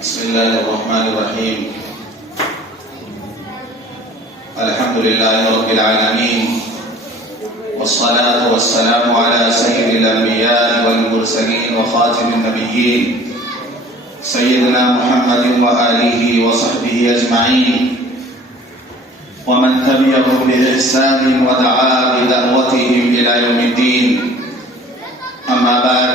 बिस्मिल्लाहिर्रहमानिर्रहीम। अल्हम्दुलिल्लाहि रब्बिल आलमीन वस्सलातु वस्सलामु अला सय्यिदिल अंबिया'i वल मुरसलीन व खातिमिन नबिय्यीन सय्यिदिना मुहम्मदिन व आलिहि व सहबिहि अजमईन व मन तबिअहुम बि ihsanin व दआ बि दअवतिहिम इला यौमिद्दीन। अम्मा बाद,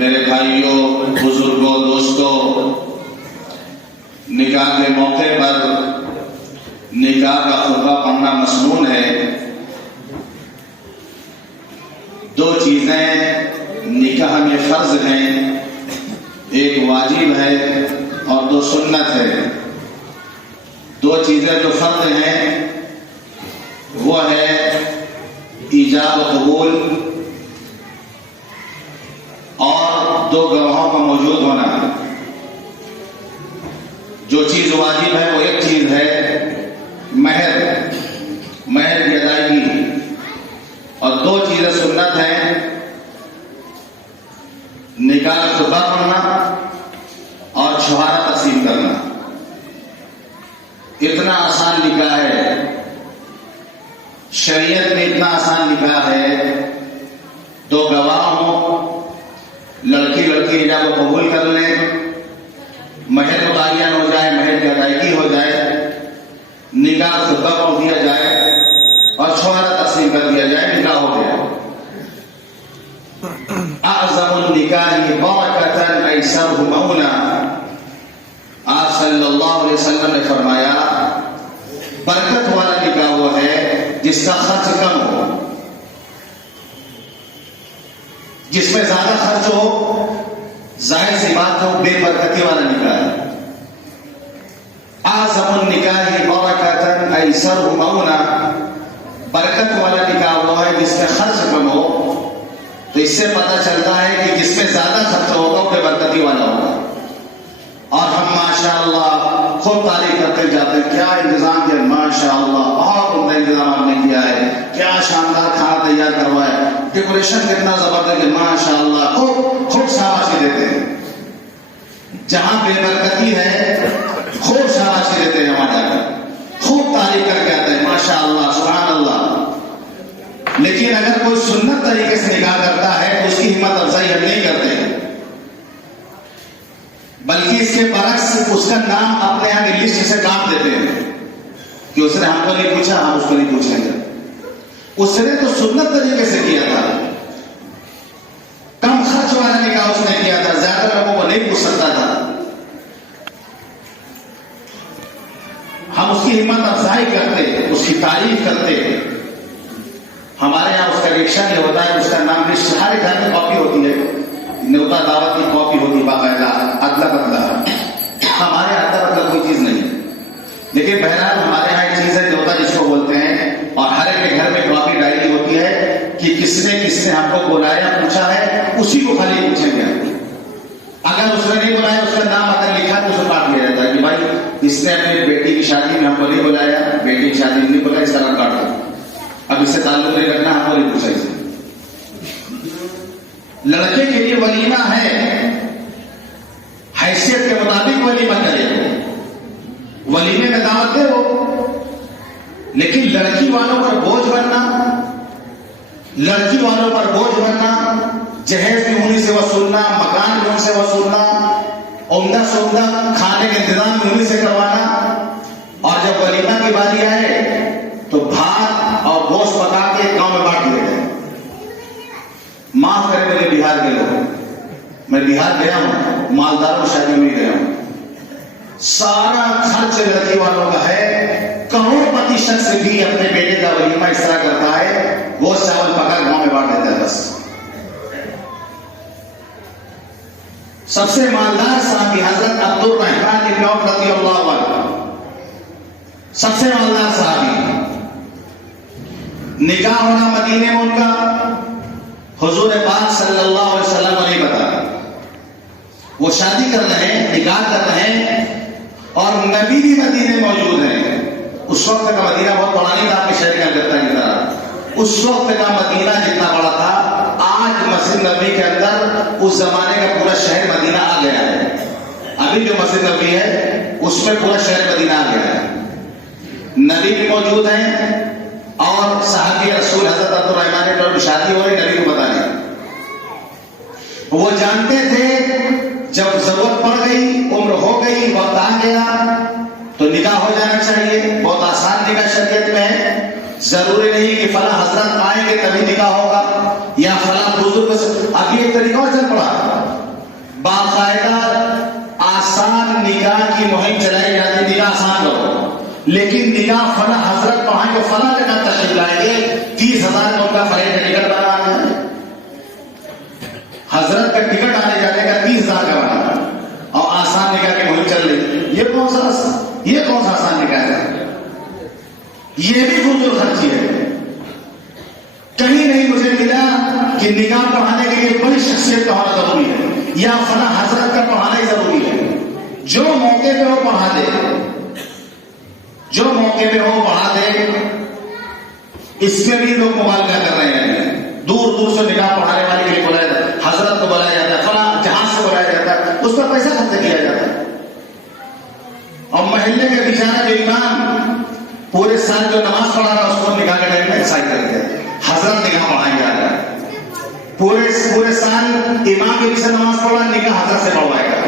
मेरे भाइयों, बुजुर्गों, दोस्तों, निकाह के मौके पर निकाह का खुतबा पढ़ना मसनून है। दो चीजें निकाह में फर्ज हैं, एक वाजिब है और दो सुन्नत है। दो चीजें जो फर्ज हैं वो है ईजाब कबूल और दो गवाहों का मौजूद होना। जो चीज वाजिब है वो एक चीज है महर की अदायगी, और दो चीजें सुन्नत हैं निकाह का खुतबा पढ़ना और छुहारा तकसीम करना। इतना आसान निकाह है, शरीयत में इतना आसान निकाह है। दो गवाह हों, लड़की इजाब को कबूल कर लें, महर मुतय्यन हो जाए, महर की अदायगी हो जाए, निकाह खुतबा पढ़ दिया जाए और छुहारा तकसीम कर दिया जाए, निकाह हो गया। अअज़मुन निकाहि बरकतन ऐसरुहु मौना। आप सल्लल्लाहु अलैहि वसल्लम ने फरमाया, बरकत वाला निकाह वो है जिसका खर्च कम हो, जिसमें ज्यादा खर्च हो, जाहिर सी बात हो, बेबरकती वाला निकाह है। आज़मुन निकाहि बरकतन ऐसरुहु मौना। बरकत वाला निकाह वो है जिसमें खर्च कम हो। तो इससे पता चलता है कि जिसमें ज्यादा खर्च होगा वो बेबरकती वाला होगा। और हम माशाअल्लाह खूब तारीफ करते जाते हैं, क्या इंतजाम किया, माशाअल्लाह बहुत उम्दा इंतजाम आपने किया है, क्या शानदार खाना तैयार करवाया, डेकोरेशन कितना जबरदस्त है, माशाअल्लाह खूब शाबाशी देते हैं। जहां बेबरकती है खूब शाबाशी देते हैं, वहां जाकर खूब तारीफ करके आते हैं, माशाअल्लाह सुभान अल्लाह। लेकिन अगर कोई सुन्नत तरीके से निकाह करता है तो उसकी हिम्मत अफजाई हम नहीं करते, बल्कि इसके बरक्स उसका नाम अपने यहाँ की लिस्ट से काट देते हैं कि उसने हमको नहीं पूछा, हम उसको नहीं पूछेंगे। उसने तो सुन्नत तरीके से किया था, कम खर्च वाला निकाह उसने किया था, ज्यादा लोगों को नहीं पूछ सकता था। हम उसकी हिम्मत अफजाई करते, उसकी तारीफ करते। हमारे यहाँ उसका रिक्शा नहीं होता है, उसका नाम लिस्ट, हर घर में कॉपी होती है, न्योता दावत की कॉपी होती, बाकायदा अदला बदला। हमारे अदला बदला कोई चीज नहीं है, लेकिन बहरहाल हमारे यहाँ एक चीज है न्योता जिसको बोलते हैं, और हर एक के घर में कॉपी डायरी होती है कि किसने हमको बुलाया पूछा है, उसी को खाली पूछेंगे। अगर उसने नहीं बुलाया, उसका नाम अगर लिखा तो उसे काट लिया जाता है कि भाई इसने अपनी बेटी की शादी में हमको नहीं बुलाया, बेटी की शादी नहीं बुलाया, इसका नाम काट दो, अब इससे ताल्लुक नहीं रखना, हमको नहीं पूछा इसे। लड़के के लिए वलीमा है, हैसियत के मुताबिक वलीमा करे, वलीमे में दावत दे वो, लेकिन लड़की वालों पर बोझ बनना, लड़की वालों पर बोझ बनना, जहेज भी उन्हीं से वसूलना, मकान भी उनसे वसूलना, उम्दा से उम्दा खाने के इंतजाम भी उन्हीं से करवाना, और जब वलीमा की बारी आए तो भात और गोश्त पका के गांव में बांट दिए गए। माफ करें मेरे बिहार के लोग, मैं बिहार गया हूं, मालदारों शादी में गया हूं, सारा खर्च लड़की वालों का है, करोड़पति शख्स भी अपने बेटे का वलीमा इस तरह करता है, वो चावल पका गांव में बांट देता है बस। सबसे मालदार साहबी हजरत अब्दुल रहमान इब्न औफ रज़ियल्लाहु अन्हु, सबसे मालदार साहबी, निकाह होना मदीने में उनका, हुजूर पाक सल्लल्लाहु अलैहि वसल्लम को नहीं पता, वो शादी कर रहे हैं, निकाह कर रहे हैं, और नबी भी मदीने में मौजूद हैं। उस वक्त का मदीना बहुत बड़ा नहीं था, आपके शहर का करता की तरह, उस वक्त का मदीना जितना बड़ा था, आज मस्जिद नबी के अंदर उस जमाने का पूरा शहर मदीना आ गया है। अभी जो मस्जिद नबी है उसमें पूरा शहर मदीना आ गया है। नबी भी मौजूद हैं और साहबी रसूल हजरत अब्दुल रहमान की शादी हो रही, नबी को पता नहीं। वो जानते थे जब जरूरत पड़ गई, उम्र हो गई, वक्त आ गया तो निकाह हो जाना चाहिए। बहुत आसान निकाह शरीयत में है, जरूरी नहीं कि फला हजरत आएंगे तभी निकाह होगा या फला बुजुर्ग से। अभी एक तरीका चल पड़ा, बाकायदा आसान निकाह की मुहिम चलाई जाती, निकाह आसान करो, लेकिन निकाह फला हजरत पढ़ाएंगे, फला जगह तशरीफ लाएंगे, 30,000 का उनका फ्लाइट का टिकट बनाना है, हजरत का टिकट आने जाने का 30,000 का बनाना, और आसान निकाह की मुहिम चल रही। ये कौन सा आसान निकाह है? ये भी फजूल खर्ची है। कहीं नहीं मुझे मिला कि निकाह पढ़ाने के लिए बड़ी शख्सियत का होना जरूरी है या फला हजरत का पढ़ाना ही जरूरी है। जो मौके पे हो पढ़ा दे, जो मौके पे हो पढ़ा दे। इसमें भी लोग मुबालगा कर रहे हैं, दूर दूर से निकाह पढ़ाने वाले के लिए बुलाया जाता है, हजरत को बुलाया जाता है, फला जहाज से बुलाया जाता है, उस पर पैसा खर्च किया जाता है। और महल्ले के बेचारा जो इमाम पूरे साल जो नमाज पढ़ा रहा उसको निकाह के टाइम में एक्साइट करते हैं, हजरत निकाह पढ़ाएंगे आ रहा है। पूरे साल इमाम के पीछे नमाज पढ़ा, निकाह हजरत से पढ़वाएगा।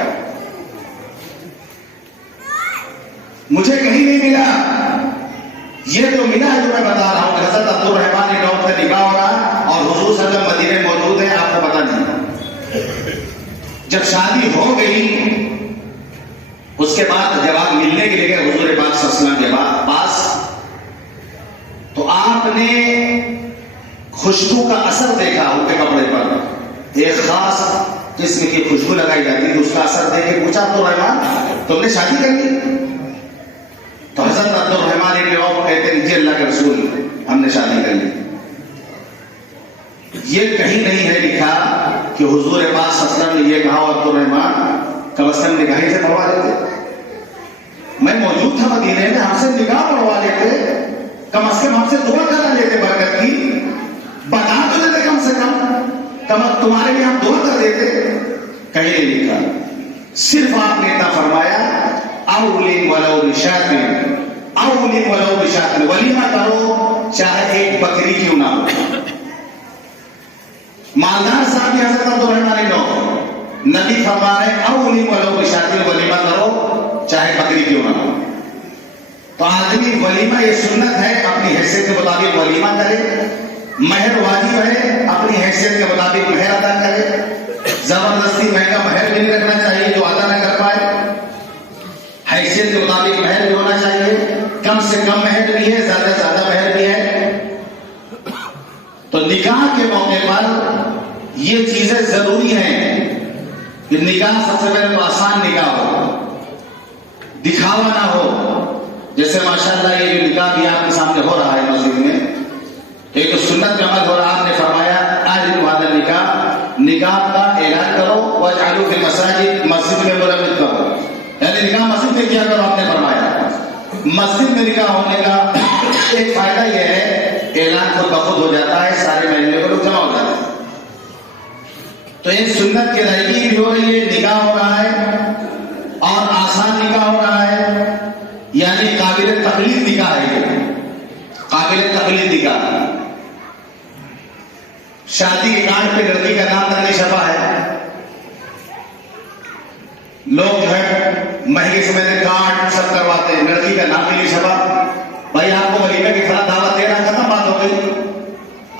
मुझे कहीं नहीं मिला, ये तो मिला है जो मैं बता रहा हूं, हजरत अब्दुल रहमान इब्न औफ का निकाह हो रहा और हुजूर सल्लल्लाहु अलैहि वसल्लम मदीने में मौजूद है, आपको पता नहीं। जब शादी हो गई उसके बाद जब आप मिलने के लिए गए हुजूर पाक सल्लल्लाहु अलैहि वसल्लम के पास, तो आपने खुशबू का असर देखा उनके कपड़े पर, एक खास किस्म की खुशबू लगाई जाती है, उसका असर देख के पूछा अब्दुल रहमान तुमने शादी कर ली? तो हजरत अब्दुल रहमान इब्न औफ कहते हैं जी अल्लाह के रसूल हमने शादी कर ली। ये कहीं नहीं है लिखा कि हुजूर पाक सल्लल्लाहु अलैहि वसल्लम ने ये कहा अब्दुल रहमान कम से कम निकाह से पढ़वा लेते, मैं मौजूद था मदीने में, हमसे निकाह पढ़वा लेते, कम से कम हमसे दुआ करा लेते बरकत की, बता तो देते कम से कम तुम्हारे लिए हम दुआ कर देते। कहीं नहीं लिखा, सिर्फ आपने इतना फरमाया औलिम वलो बिशातिन, औलिम वलो बिशातिन, वलीमा करो चाहे एक बकरी क्यों ना हो। मालदार साहब हजरत अब्दुल रहमान इब्न नबी फरमा रहे औलिम वलो बिशातिन, वलीमा करो चाहे बकरी क्यों ना हो। तो आदमी वलीमा ये सुन्नत है, अपनी हैसियत के मुताबिक वलीमा करे, महर वाजिब है, अपनी हैसियत के मुताबिक महर अदा करे, जबरदस्ती महंगा महर भी नहीं रखना चाहिए जो अदा न कर पाए, हैसियत के मुताबिक महर भी होना चाहिए, कम से कम महर भी है, ज्यादा से ज्यादा महर भी है। तो निकाह के मौके पर ये चीजें जरूरी हैं कि निकाह सबसे पहले तो आसान निकाह हो, दिखावा ना हो। जैसे माशाल्लाह ये जो निकाह भी आपके सामने हो रहा है मस्जिद में, एक तो सुन्नत का अमल हो रहा, आपने फरमाया आज निकाह का ऐलान करो, वजअलू फिल मसाजिद, मस्जिद में मुलव्वद करो, यानी निकाह मस्जिद में किया करो, आपने फरमाया। मस्जिद में निकाह होने का एक फायदा यह है, ऐलान खुद बखुद हो जाता है, सारे महल्ले को लोग जमा हो जाते हैं। तो एक सुन्नत की अदायगी भी हो रही है, निकाह हो रहा है और आसान निकाह हो रहा है, यानी काबिल तकलीद निकाह है। काबिल तकलीद निकाह, शादी के कार्ड पे लड़की का नाम तक नहीं छपा है। लोग जो है महंगे समय में कार्ड सब करवाते हैं, लड़की का नाम भी नहीं छपा। भाई आपको वलीमे की तरह दावत दे रहा, खत्म बात हो गई।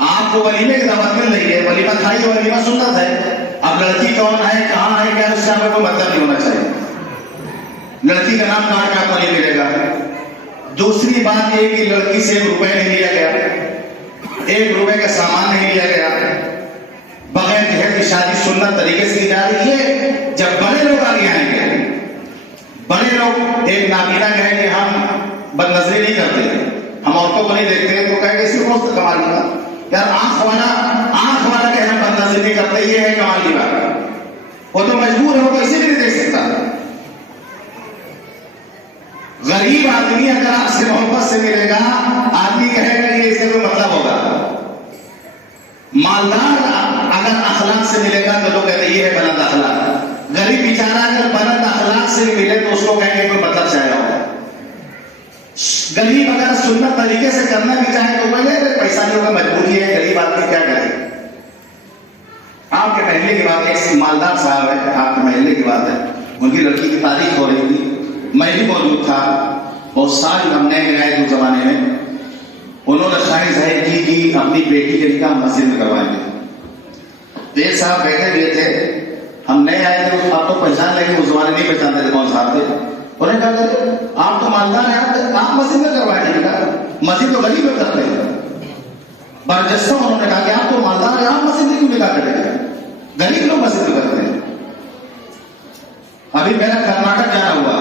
आपको वलीमे की दावत मिल रही है, वलीमा खाई, वलीमा सुन्नत है। अब लड़की कौन है, कहां है, क्या, उससे हमें कोई मतलब नहीं होना चाहिए। लड़की का नाम कार्ड में आपको नहीं मिलेगा। दूसरी बात यह कि लड़की से 1 रुपए नहीं लिया गया, 1 रुपए का सामान नहीं लिया गया। बगैर जहर की शादी सुन्नत तरीके से की जा रही है। जब बड़े लोग आगे आएंगे, बड़े लोग एक नाबीना कहेंगे हम बदनजरी नहीं करते, हम औरतों को नहीं देखते, तो कहेंगे इसमें कौन सा कमाल की बात यार। आंख वाला कहे हम बदनजरी नहीं करते, ये है कमाल की बात। वो तो मजबूर है, वो तो इसे भी नहीं देख सकता। गरीब आदमी अगर आपसे मोहब्बत से मिलेगा, आदमी कहेगा कि इससे कोई मतलब होगा। मालदार अगर अखलाक से मिलेगा तो लोग कहते ये है बुलंद अखलाक। गरीब बेचारा अगर बुलंद अखलाक से मिले तो उसको कहेंगे कोई मतलब चाहे होगा। गरीब अगर सुन्नत तरीके से करना भी चाहे तो बोले पैसा नहीं होगा, मजबूरी है, गरीब आदमी क्या करे। आपके महल्ले की बात, एक मालदार साहब है, आपके महल्ले की बात है, उनकी लड़की की तारीख हो रही थी, मैं भी मौजूद था। बहुत साल हमने गए उस जमाने में, उन्होंने ख्वाहिश जाहिर की कि अपनी बेटी के निकाह मस्जिद में करवाएंगे। देर साहब बैठे हुए थे, हम नए आए थे, आप तो पहचान लेंगे, उस जमाने नहीं पहचानते थे कौन साहब थे। उन्होंने कहा आप तो मालदार हैं, आप मस्जिद में करवाएंगे निकाह, मस्जिद तो गरीब में करते हैं। बरजस्ता उन्होंने कहा कि आप तो मालदार हैं, आप मस्जिद में क्यों निकाह करेंगे, गरीब लोग मस्जिद में करते हैं। अभी मेरा कर्नाटक जाना हुआ,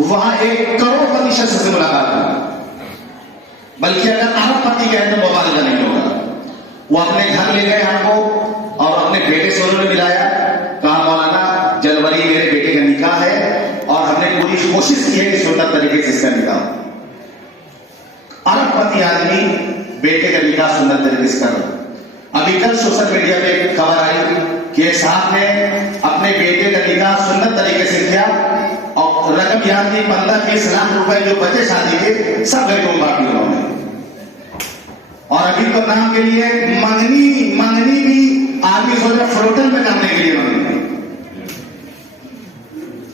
वहां 1 करोड़पति शख्स से मुलाकात हुई, बल्कि अगर अरबपति गए तो मुबारक नहीं होगा। वो अपने घर ले गए हमको और अपने बेटे से उन्होंने मिलाया, कहा मौलाना जनवरी मेरे बेटे का निकाह है और हमने पूरी कोशिश की है कि सुन्नत तरीके से इसका निकाह। अरबपति आदमी बेटे का निकाह सुन्नत तरीके से कर। अभी कल सोशल मीडिया पे एक खबर आई कि साहब ने अपने बेटे का निकाह सुन्नत तरीके से किया और रकम याद नहीं, 15-20 लाख रुपए जो बचे शादी के सब गरीबों को बांटी उन्होंने। और अभी तो नाम के लिए मंगनी भी आदमी सोचा फ्लोटल में करने के लिए मंगनी।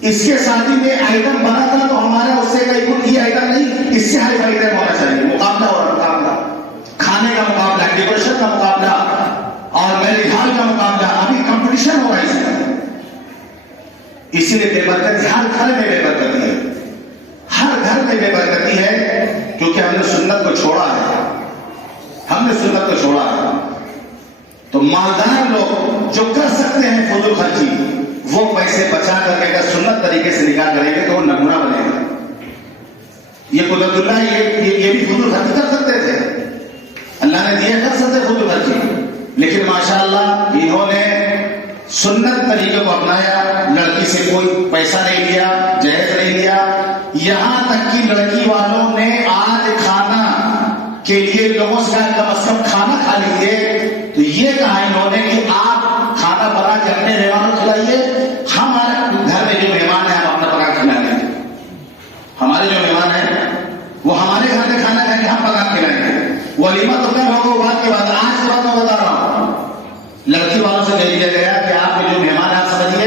इसके शादी में आइटम बना था तो हमारा उससे ये आइटम नहीं, इससे हाई आइटम होना चाहिए। मुकाबला और मुकाबला, खाने का मुकाबला, डेकोरेशन का मुकाबला और मेरे हाल का मुकाबला, अभी कंपटीशन होगा इसमें। इसीलिए बेबरकती हर घर में बेबरकती है, हर घर में बेबरकती है, क्योंकि हमने सुन्नत को छोड़ा है, हमने सुन्नत को छोड़ा है। तो मालदार लोग जो कर सकते हैं फजूल खर्ची, वो पैसे बचा करके अगर सुन्नत तरीके से निकाह करेंगे तो वो नमूना बनेगा। ये कुदरतुल्लाह ये भी फजूल खर्ची कर सकते थे, अल्लाह ने दिया कर सकते फजूल खर्ची, लेकिन माशाअल्लाह इन्होंने सुन्नत तरीके को अपनाया। लड़की से कोई पैसा नहीं लिया, जहेज नहीं लिया, यहां तक कि लड़की वालों ने आज खाना के लिए लोगों से कम से कम खाना खा लीजिए, तो ये कहा इन्होंने कि आप खाना बना के अपने मेहमानों को खिलाइए, हमारे घर में जो मेहमान है हम अपना पका खिलाएंगे। हमारे जो मेहमान है वो हमारे घर में खाना खाएंगे, हम पका खिलाएंगे। वलीमा तो कब होगा, बात की बात, आज के बाद मैं बता रहा हूं। लड़की वालों से कह दिया गया कि आपके जो मेहमान है आप समझिए,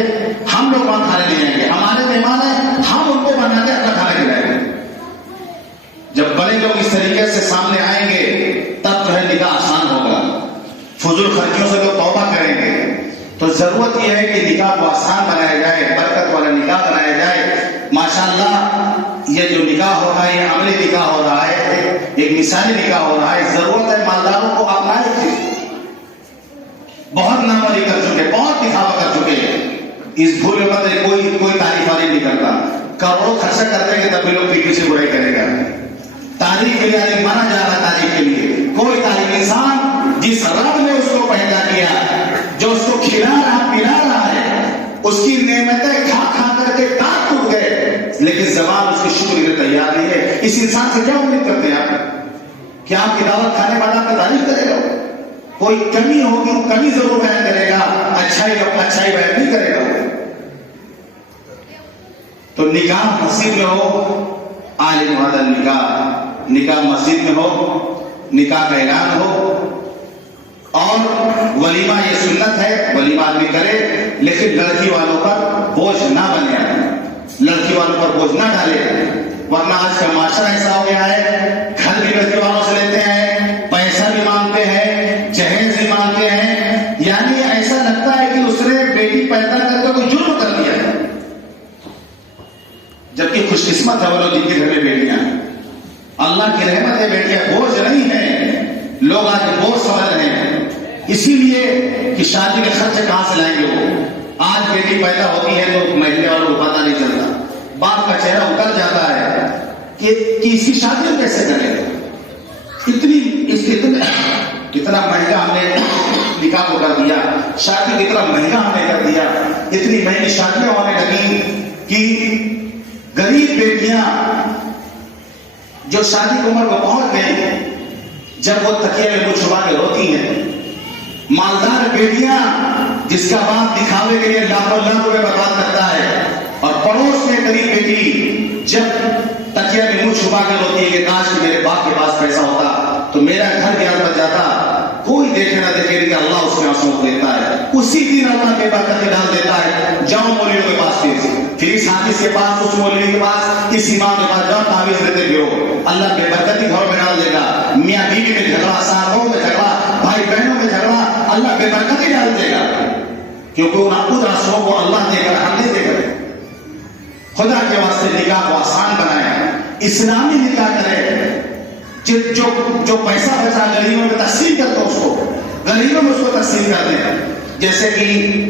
हम लोग वहां खाने ले जाएंगे, हमारे मेहमान है, हम उनको बना के अपना खाना खिलाएंगे। जब बड़े लोग इस तरीके से सामने आएंगे तब जो है निकाह आसान होगा, फजूल खर्चियों से लोग तौबा करेंगे। तो जरूरत यह है कि निकाह को आसान बनाया जाए, बरकत वाला निकाह बनाया जाए। माशाअल्लाह ये जो निकाह हो रहा है, ये अमली निकाह हो रहा है, एक मिसाली निकाह हो रहा है। जरूरत है मालदारों को अपनाए, बहुत नामरी कर चुके, बहुत दिखावा कर चुके हैं। इस भूल में मत कोई तारीफ वाली नहीं करता, करोड़ों खर्चा करते हैं तब भी लोग पीछे से बुराई करेगा। तारीफ के लिए माना जा रहा है, तारीफ के लिए कोई तारीफ। इंसान जिस रब ने उसको पैदा किया, जो उसको खिला रहा पिला रहा है, उसकी नेमतें खा खा करके दांत टूट गए, लेकिन जबान उसकी शुक्र के लिए तैयार नहीं है। इस इंसान से क्या उम्मीद करते हैं आप? क्या आपकी दावत खाने वाला आपकी तारीफ करेगा? कोई कमी होगी वो कमी जरूर बयान करेगा, अच्छाई बयान नहीं करेगा। तो निकाह मस्जिद में हो, आलिम वादल निकाह मस्जिद में हो, निकाह का ऐलान हो, और वलीमा ये सुन्नत है, वलीमा आदमी करे, लेकिन लड़की वालों पर बोझ ना बने, लड़की वालों पर बोझ ना डाले। वरना आज का माशरा ऐसा हो गया है, घर भी लड़की वालों से लेते हैं, पैसा भी मांगते हैं, जहेज भी मांगते हैं, यानी ऐसा लगता है कि उसने बेटी पैदा करके कोई जुर्म कर दिया है। जबकि खुशकिस्मत है वो लोग जिनके घर में बेटियां हैं, अल्लाह की रहमत है, बेटियां बोझ नहीं है। लोग आज बोझ समझ रहे हैं, इसीलिए कि शादी के खर्च कहां से लाएंगे वो। आज बेटी पैदा होती है तो महिला वालों को पता नहीं चलता, बाप का चेहरा उतर जाता है कि इसकी शादी कैसे करें। इतना महंगा हमने निकाह को कर दिया, शादी कितना महंगा हमने कर दिया, इतनी महंगी शादियां होने लगी कि गरीब बेटियां जो शादी की उम्र को पहुंच गई, जब वो तकिए में मुंह छुपा के रोती हैं। मालदार बेटियां जिसका बाप दिखावे के लिए लाखों लाख रुपए बर्बाद करता है, और पड़ोस में गरीब बेटी जब तकिया में मुंह छुपा के रोती है कि काश मेरे बाप के पास पैसा होता तो मेरा घर ब्याज बच जाता। कोई देखे ना देखे कि अल्लाह उसके आंसू को देता है, उसी दिन अल्लाह के बरकत डाल देता है। जाओ मौलवियों के पास, फिर इस हाफिज के पास, उस मौलवी के पास, इस इमाम के पास जाओ, तावीज देते भी हो, अल्लाह के बरकती घर में डाल देगा। मियाँ बीवी में झगड़ा, सारों में झगड़ा, भाई बहनों में झगड़ा, अल्लाह बेबरकती डाल देगा, क्योंकि उन खुद रास्तों को अल्लाह देकर, हम नहीं देकर। खुदा के वास्ते निकाह को आसान बनाए, इस्लामी निकाह करें। जो पैसा बचा गरीबों में तकसीम करते हो, उसको गरीबों में उसको तकसीम कर दें। जैसे कि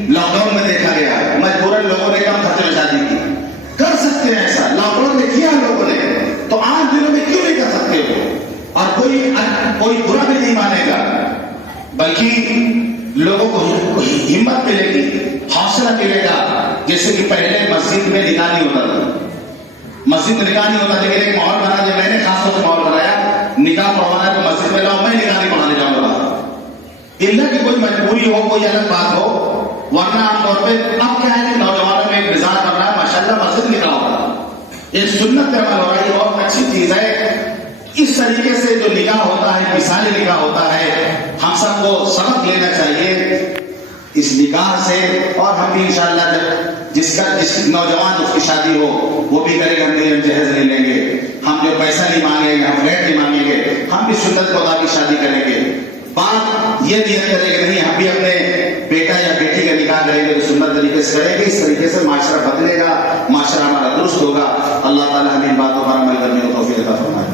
लॉकडाउन में देखा गया, मजबूरन लोगों ने कम खर्चे में शादी की, कर सकते हैं ऐसा, लॉकडाउन में किया लोगों ने, तो आज दिनों में क्यों नहीं कर सकते हो? और कोई बुरा भी नहीं मानेगा, बल्कि लोगों को हिम्मत मिलेगी, हौसला मिलेगा। जैसे कि पहले मस्जिद में निकाह नहीं होता था, मस्जिद में निकाह नहीं होता, लेकिन एक माहौल बना, जब मैंने खासतौर से माहौल बनाया, निकाह पढ़वाना है तो मस्जिद में लाओ, मैं निकाह नहीं पढ़ाने जाऊंगा। इल्ला की कोई मजबूरी हो, कोई अलग बात हो, वरना आमतौर पर अब क्या है कि नौजवानों में एक मिजाज बन रहा है, माशाल्लाह मस्जिद निकाह होगा, एक सुन्नत अमल हो रहा है, बहुत अच्छी चीज है। इस तरीके से जो निकाह होता है, मिसाली निकाह होता है, हम सबको सबक लेना चाहिए इस निकाह से। और हम भी इंशाअल्लाह जिस नौजवान उसकी शादी हो वो भी करेगा, हम जहेज नहीं लेंगे, हम जो पैसा नहीं मांगेंगे, हम रेट नहीं मांगेंगे, हम भी सुन्नत खुदा की शादी करेंगे। बात ये नियत करेंगे नहीं, हम भी अपने बेटा या बेटी का निकाह करेंगे तो सुन्नत तरीके से करेंगे। इस तरीके से माशरा बदलेगा, माशरा हमारा दुरुस्त होगा। अल्लाह ताला हमें इन बातों पर अमल करने को तौफीक अता फरमाए।